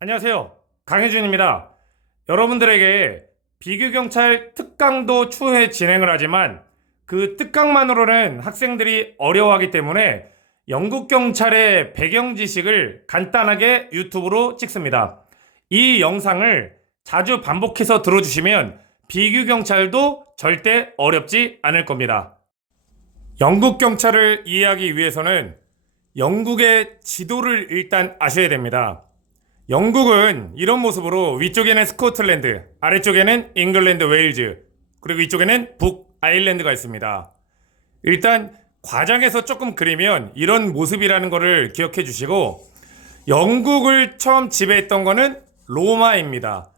안녕하세요. 강혜준입니다. 여러분들에게 비교경찰 특강도 추후에 진행을 하지만 그 특강만으로는 학생들이 어려워하기 때문에 영국 경찰의 배경 지식을 간단하게 유튜브로 찍습니다. 이 영상을 자주 반복해서 들어주시면 비교경찰도 절대 어렵지 않을 겁니다. 영국 경찰을 이해하기 위해서는 영국의 지도를 일단 아셔야 됩니다. 영국은 이런 모습으로 위쪽에는 스코틀랜드, 아래쪽에는 잉글랜드, 웨일즈, 그리고 이쪽에는 북 아일랜드가 있습니다. 일단 과장해서 조금 그리면 이런 모습이라는 것을 기억해 주시고 영국을 처음 지배했던 거는 로마입니다.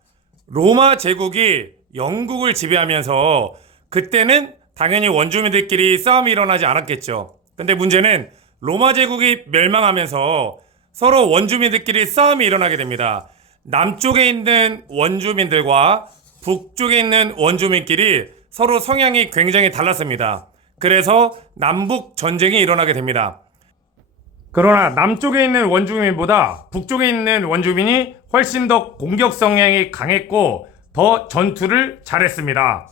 로마 제국이 영국을 지배하면서 그때는 당연히 원주민들끼리 싸움이 일어나지 않았겠죠. 근데 문제는 로마 제국이 멸망하면서 서로 원주민들끼리 싸움이 일어나게 됩니다. 남쪽에 있는 원주민들과 북쪽에 있는 원주민끼리 서로 성향이 굉장히 달랐습니다. 그래서 남북 전쟁이 일어나게 됩니다. 그러나 남쪽에 있는 원주민보다 북쪽에 있는 원주민이 훨씬 더 공격 성향이 강했고 더 전투를 잘했습니다.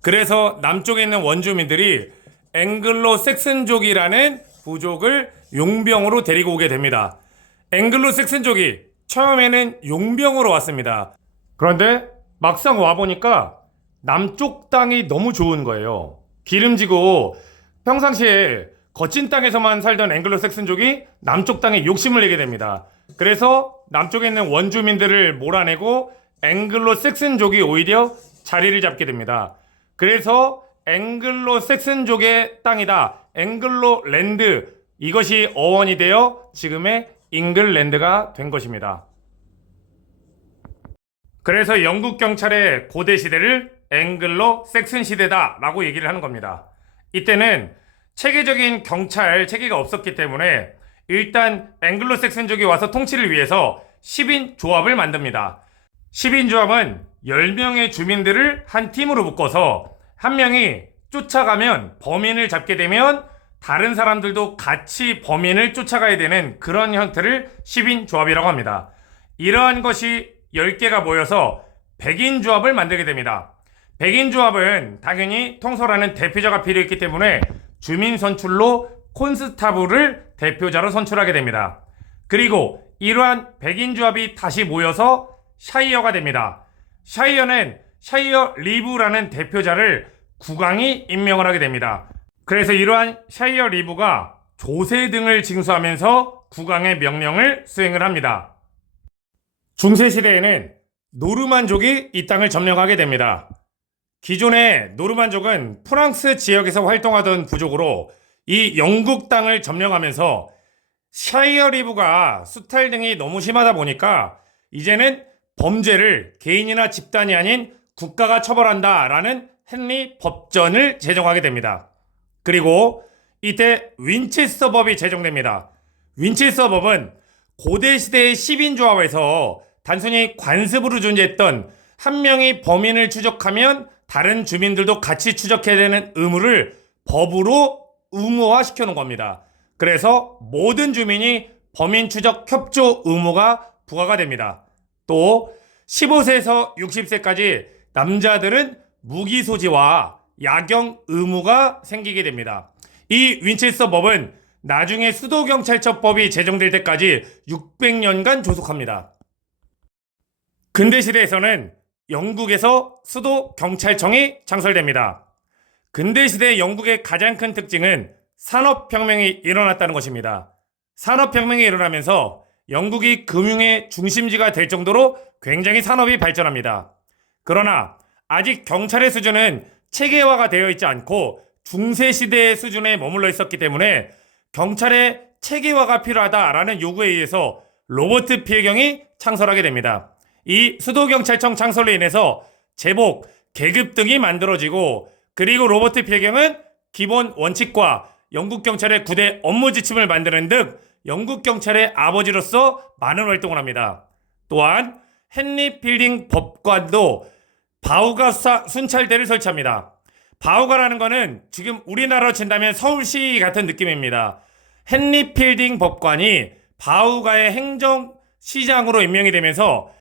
그래서 남쪽에 있는 원주민들이 앵글로 섹슨족이라는 부족을 용병으로 데리고 오게 됩니다. 앵글로 섹슨족이 처음에는 용병으로 왔습니다. 그런데 막상 와보니까 남쪽 땅이 너무 좋은 거예요. 기름지고 평상시에 거친 땅에서만 살던 앵글로 섹슨족이 남쪽 땅에 욕심을 내게 됩니다. 그래서 남쪽에 있는 원주민들을 몰아내고 앵글로 섹슨족이 오히려 자리를 잡게 됩니다. 그래서 앵글로 섹슨족의 땅이다. 앵글로 랜드 이것이 어원이 되어 지금의 잉글랜드가 된 것입니다. 그래서 영국 경찰의 고대 시대를 앵글로 섹슨 시대다라고 얘기를 하는 겁니다. 이때는 체계적인 경찰 체계가 없었기 때문에 일단 앵글로 섹슨족이 와서 통치를 위해서 10인 조합을 만듭니다. 10인 조합은 10명의 주민들을 한 팀으로 묶어서 한 명이 쫓아가면 범인을 잡게 되면 다른 사람들도 같이 범인을 쫓아가야 되는 그런 형태를 10인 조합이라고 합니다. 이러한 것이 10개가 모여서 100인 조합을 만들게 됩니다. 100인 조합은 당연히 통솔하는 대표자가 필요했기 때문에 주민 선출로 콘스타블을 대표자로 선출하게 됩니다. 그리고 이러한 100인 조합이 다시 모여서 샤이어가 됩니다. 샤이어는 샤이어 리브라는 대표자를 국왕이 임명을 하게 됩니다. 그래서 이러한 샤이어 리브가 조세 등을 징수하면서 국왕의 명령을 수행을 합니다. 중세 시대에는 노르만족이 이 땅을 점령하게 됩니다. 기존의 노르만족은 프랑스 지역에서 활동하던 부족으로 이 영국 땅을 점령하면서 샤이어 리브가 수탈 등이 너무 심하다 보니까 이제는 범죄를 개인이나 집단이 아닌 국가가 처벌한다라는 헨리 법전을 제정하게 됩니다. 그리고 이때 윈체스터 법이 제정됩니다. 윈체스터 법은 고대 시대의 10인 조합에서 단순히 관습으로 존재했던 한 명이 범인을 추적하면 다른 주민들도 같이 추적해야 되는 의무를 법으로 의무화 시켜 놓은 겁니다. 그래서 모든 주민이 범인 추적 협조 의무가 부과가 됩니다. 또 15세에서 60세까지 남자들은 무기 소지와 야경 의무가 생기게 됩니다. 이 윈체스터 법은 나중에 수도경찰처법이 제정될 때까지 600년간 조속합니다. 근대 시대에서는 영국에서 수도경찰청이 창설됩니다. 근대 시대 영국의 가장 큰 특징은 산업혁명이 일어났다는 것입니다. 산업혁명이 일어나면서 영국이 금융의 중심지가 될 정도로 굉장히 산업이 발전합니다. 그러나 아직 경찰의 수준은 체계화가 되어 있지 않고 중세 시대의 수준에 머물러 있었기 때문에 경찰의 체계화가 필요하다라는 요구에 의해서 로버트 피해경이 창설하게 됩니다. 이 수도경찰청 창설로 인해서 제복, 계급 등이 만들어지고 그리고 로버트 피해경은 기본 원칙과 영국 경찰의 구대 업무 지침을 만드는 등 영국 경찰의 아버지로서 많은 활동을 합니다. 또한 헨리 필딩 법관도 바우가 수사 순찰대를 설치합니다. 바우가라는 거는 지금 우리나라로 친다면 서울시 같은 느낌입니다. 헨리 필딩 법관이 바우가의 행정 시장으로 임명이 되면서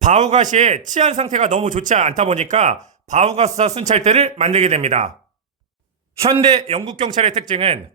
바우가시의 치안 상태가 너무 좋지 않다 보니까 바우가 수사 순찰대를 만들게 됩니다. 현대 영국 경찰의 특징은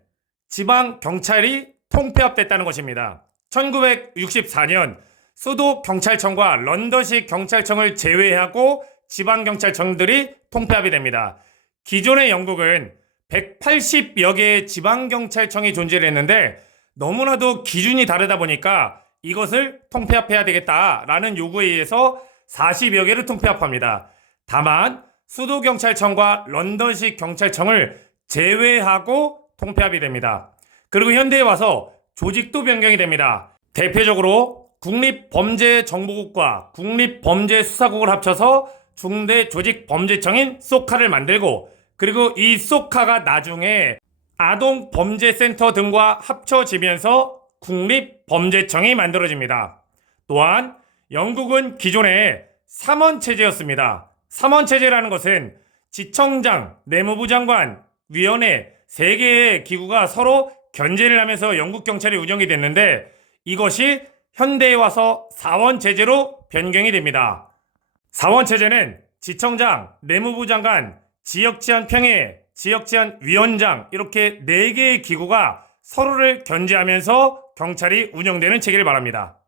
지방 경찰이 통폐합됐다는 것입니다. 1964년 수도 경찰청과 런던시 경찰청을 제외하고 지방 경찰청들이 통폐합이 됩니다. 기존의 영국은 180여 개의 지방 경찰청이 존재를 했는데 너무나도 기준이 다르다 보니까 이것을 통폐합해야 되겠다라는 요구에 의해서 40여 개를 통폐합합니다. 다만 수도 경찰청과 런던시 경찰청을 제외하고 통폐합이 됩니다. 그리고 현대에 와서 조직도 변경이 됩니다. 대표적으로 국립범죄정보국과 국립범죄수사국을 합쳐서 중대 조직 범죄청인 소카를 만들고 그리고 이 소카가 나중에 아동 범죄센터 등과 합쳐지면서 국립 범죄청이 만들어집니다. 또한 영국은 기존에 삼원 체제였습니다. 삼원 체제라는 것은 지청장, 내무부 장관, 위원회 세 개의 기구가 서로 견제를 하면서 영국 경찰이 운영이 됐는데 이것이 현대에 와서 사원 체제로 변경이 됩니다. 사원체제는 지청장, 내무부 장관, 지역치안 평해, 지역치안 위원장 이렇게 네 개의 기구가 서로를 견제하면서 경찰이 운영되는 체계를 말합니다.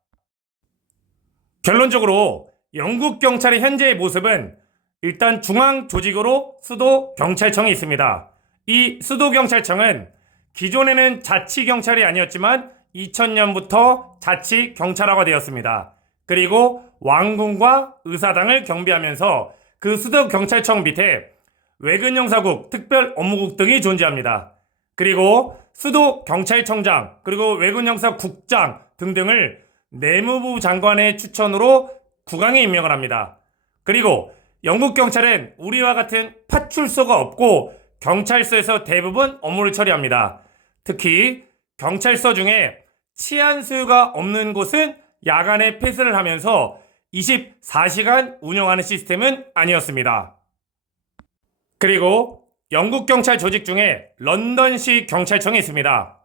결론적으로 영국 경찰의 현재의 모습은 일단 중앙 조직으로 수도 경찰청이 있습니다. 이 수도 경찰청은 기존에는 자치 경찰이 아니었지만 2000년부터 자치 경찰화가 되었습니다. 그리고 왕궁과 의사당을 경비하면서 그 수도 경찰청 밑에 외근영사국, 특별 업무국 등이 존재합니다. 그리고 수도 경찰청장, 그리고 외근영사국장 등등을 내무부 장관의 추천으로 국왕이 임명을 합니다. 그리고 영국 경찰은 우리와 같은 파출소가 없고 경찰서에서 대부분 업무를 처리합니다. 특히 경찰서 중에 치안 수요가 없는 곳은 야간에 폐쇄를 하면서 24시간 운영하는 시스템은 아니었습니다. 그리고 영국 경찰 조직 중에 런던시 경찰청이 있습니다.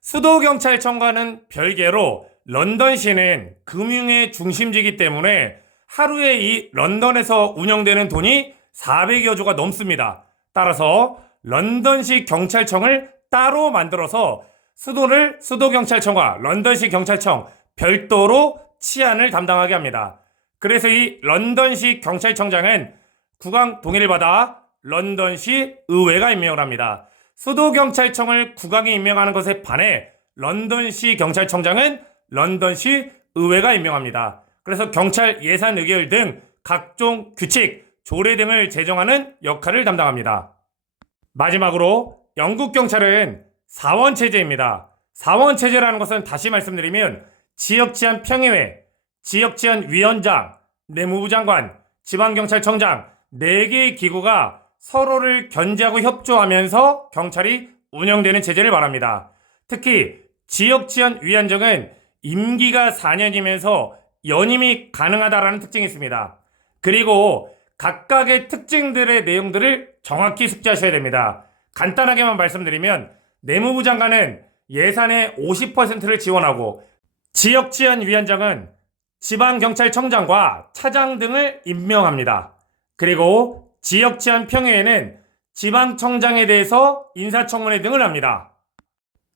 수도 경찰청과는 별개로 런던시는 금융의 중심지이기 때문에 하루에 이 런던에서 운영되는 돈이 400여 조가 넘습니다. 따라서 런던시 경찰청을 따로 만들어서 수도를 수도 경찰청과 런던시 경찰청 별도로 치안을 담당하게 합니다. 그래서 이 런던시 경찰청장은 국왕 동의를 받아 런던시 의회가 임명을 합니다. 수도 경찰청을 국왕이 임명하는 것에 반해 런던시 경찰청장은 런던시 의회가 임명합니다. 그래서 경찰 예산 의결 등 각종 규칙, 조례 등을 제정하는 역할을 담당합니다. 마지막으로 영국 경찰은 사원 체제입니다. 사원 체제라는 것은 다시 말씀드리면 지역 치안 평의회, 지역 치안 위원장, 내무부 장관, 지방경찰청장 네 개의 기구가 서로를 견제하고 협조하면서 경찰이 운영되는 체제를 말합니다. 특히 지역 치안 위원장은 임기가 4년이면서 연임이 가능하다라는 특징이 있습니다. 그리고 각각의 특징들의 내용들을 정확히 숙지하셔야 됩니다. 간단하게만 말씀드리면 내무부 장관은 예산의 50%를 지원하고 지역치안위원장은 지방경찰청장과 차장 등을 임명합니다. 그리고 지역치안평의회는 지방청장에 대해서 인사청문회 등을 합니다.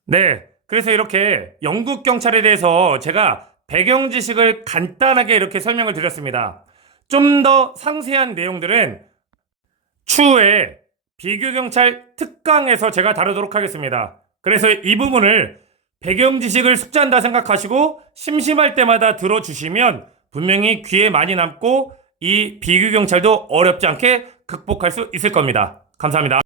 네, 그래서 이렇게 영국 경찰에 대해서 제가 배경 지식을 간단하게 이렇게 설명을 드렸습니다. 좀 더 상세한 내용들은 추후에 비교경찰 특강에서 제가 다루도록 하겠습니다. 그래서 이 부분을 배경 지식을 숙지한다 생각하시고 심심할 때마다 들어주시면 분명히 귀에 많이 남고 이 비교경찰도 어렵지 않게 극복할 수 있을 겁니다. 감사합니다.